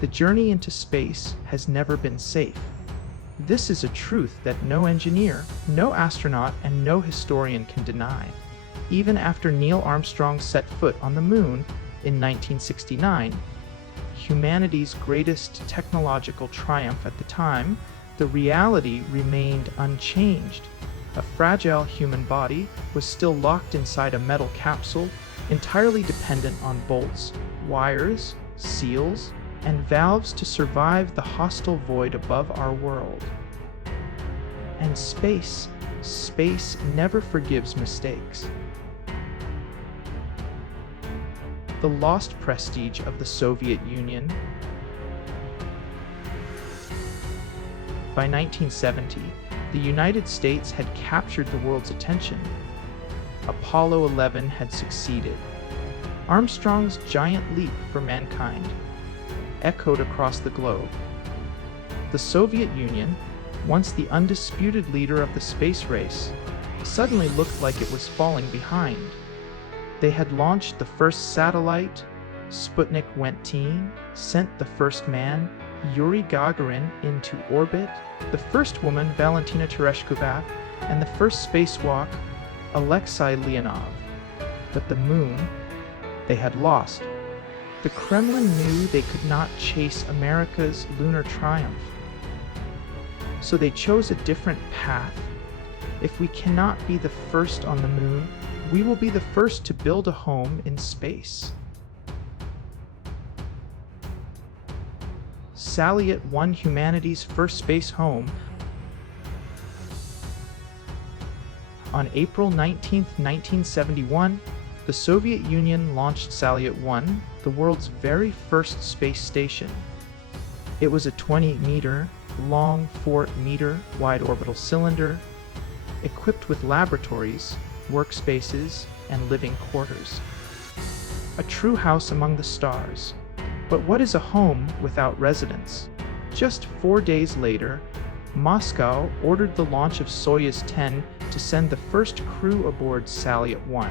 The journey into space has never been safe. This is a truth that no engineer, no astronaut, and no historian can deny. Even after Neil Armstrong set foot on the moon in 1969, humanity's greatest technological triumph at the time, the reality remained unchanged. A fragile human body was still locked inside a metal capsule, entirely dependent on bolts, wires, seals, and valves to survive the hostile void above our world. And space never forgives mistakes. The lost prestige of the Soviet Union. By 1970, the United States had captured the world's attention. Apollo 11 had succeeded. Armstrong's giant leap for mankind echoed across the globe. The Soviet Union, once the undisputed leader of the space race, suddenly looked like it was falling behind. They had launched the first satellite, Sputnik Went-Teen, sent the first man, Yuri Gagarin, into orbit, the first woman, Valentina Tereshkova, and the first spacewalk, Alexei Leonov. But the moon, they had lost. The Kremlin knew they could not chase America's lunar triumph. So they chose a different path. If we cannot be the first on the moon, we will be the first to build a home in space. Salyut won humanity's first space home. On April 19, 1971, the Soviet Union launched Salyut 1, the world's very first space station. It was a 20-meter long, 4-meter wide orbital cylinder, equipped with laboratories, workspaces, and living quarters. A true house among the stars. But what is a home without residents? Just 4 days later, Moscow ordered the launch of Soyuz 10 to send the first crew aboard Salyut 1.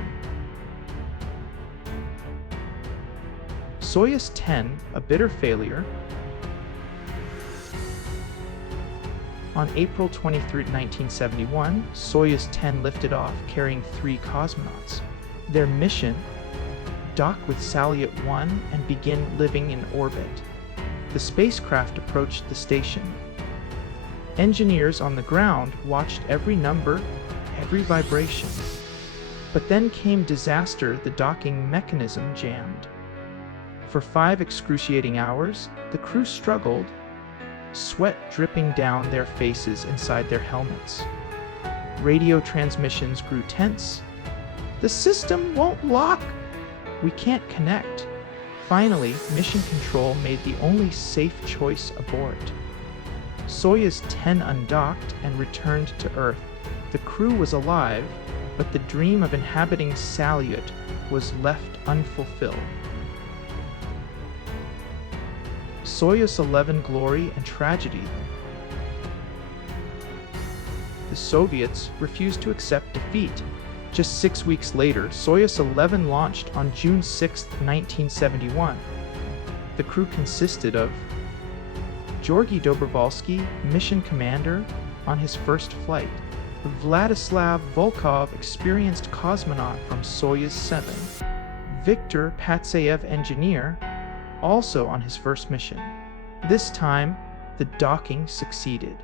Soyuz 10, a bitter failure. On April 23, 1971, Soyuz 10 lifted off, carrying 3 cosmonauts. Their mission: dock with Salyut 1 and begin living in orbit. The spacecraft approached the station. Engineers on the ground watched every number, every vibration. But then came disaster. The docking mechanism jammed. For 5 excruciating hours, the crew struggled, sweat dripping down their faces inside their helmets. Radio transmissions grew tense. The system won't lock. We can't connect. Finally, Mission Control made the only safe choice: abort. Soyuz 10 undocked and returned to Earth. The crew was alive, but the dream of inhabiting Salyut was left unfulfilled. Soyuz 11 glory and tragedy. The Soviets refused to accept defeat. Just 6 weeks later, Soyuz 11 launched on June 6, 1971. The crew consisted of Georgy Dobrovolsky, mission commander, on his first flight; Vladislav Volkov, experienced cosmonaut from Soyuz 7; Viktor Patsayev, engineer, also on his first mission. This time, the docking succeeded.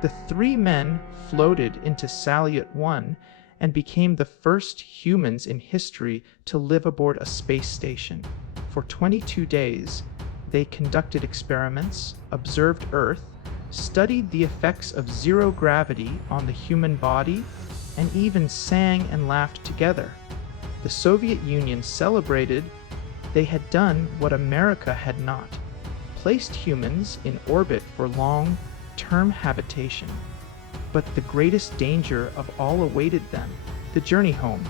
The 3 men floated into Salyut 1 and became the first humans in history to live aboard a space station. For 22 days, they conducted experiments, observed Earth, studied the effects of zero gravity on the human body, and even sang and laughed together. The Soviet Union celebrated they had done what America had not: placed humans in orbit for long-term habitation. But the greatest danger of all awaited them: the journey home.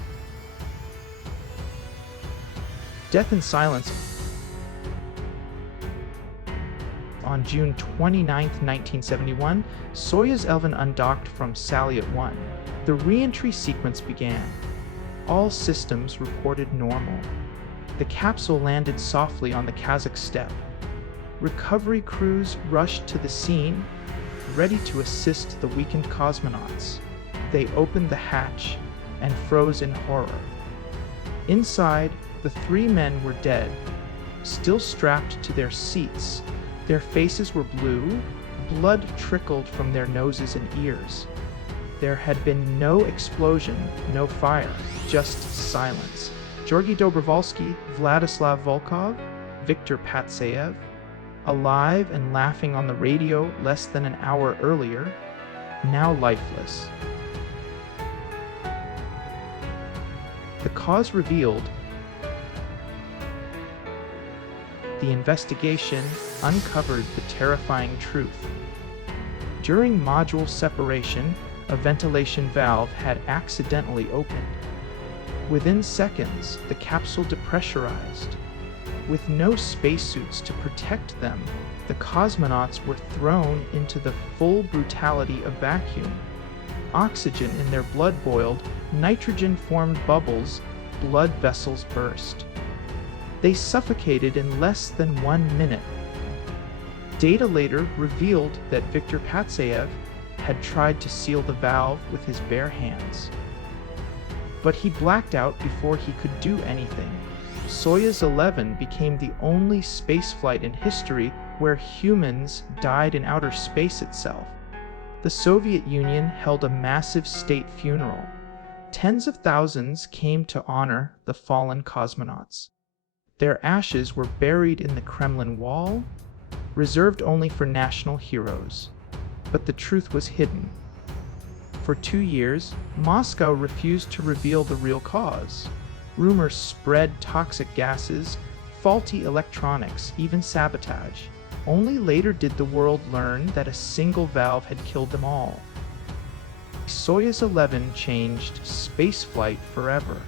Death in silence. On June 29, 1971, Soyuz 11 undocked from Salyut 1. The re-entry sequence began. All systems reported normal. The capsule landed softly on the Kazakh steppe. recovery crews rushed to the scene, ready to assist the weakened cosmonauts. They opened the hatch and froze in horror. Inside, the three men were dead, still strapped to their seats. Their faces were blue, blood trickled from their noses and ears. There had been no explosion, no fire, just silence. Georgy Dobrovolsky, Vladislav Volkov, Viktor Patsayev, alive and laughing on the radio less than an hour earlier, now lifeless. The cause revealed, the investigation uncovered the terrifying truth. During module separation, a ventilation valve had accidentally opened. Within seconds, the capsule depressurized. With no spacesuits to protect them, the cosmonauts were thrown into the full brutality of vacuum. Oxygen in their blood boiled, nitrogen formed bubbles, blood vessels burst. They suffocated in less than 1 minute. Data later revealed that Viktor Patsayev had tried to seal the valve with his bare hands. But he blacked out before he could do anything. Soyuz 11 became the only spaceflight in history where humans died in outer space itself. The Soviet Union held a massive state funeral. Tens of thousands came to honor the fallen cosmonauts. Their ashes were buried in the Kremlin wall, reserved only for national heroes. But the truth was hidden. For 2 years, Moscow refused to reveal the real cause. Rumors spread toxic gases, faulty electronics, even sabotage. Only later did the world learn that a single valve had killed them all. Soyuz 11 changed spaceflight forever.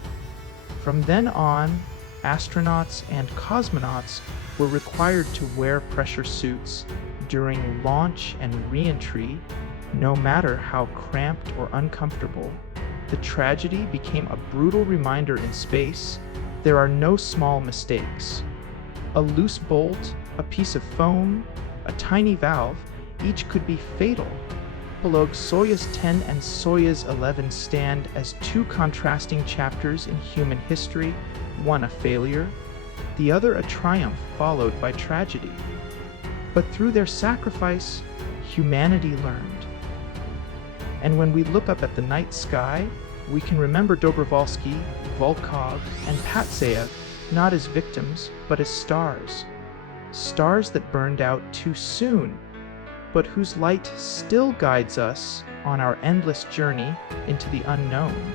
From then on, astronauts and cosmonauts were required to wear pressure suits during launch and re-entry, no matter how cramped or uncomfortable. The tragedy became a brutal reminder in space: there are no small mistakes. A loose bolt, a piece of foam, a tiny valve, each could be fatal. Below, Soyuz 10 and Soyuz 11 stand as two contrasting chapters in human history, one a failure, the other a triumph followed by tragedy. But through their sacrifice, humanity learned. And when we look up at the night sky, we can remember Dobrovolsky, Volkov, and Patsayev not as victims, but as stars. Stars that burned out too soon, but whose light still guides us on our endless journey into the unknown.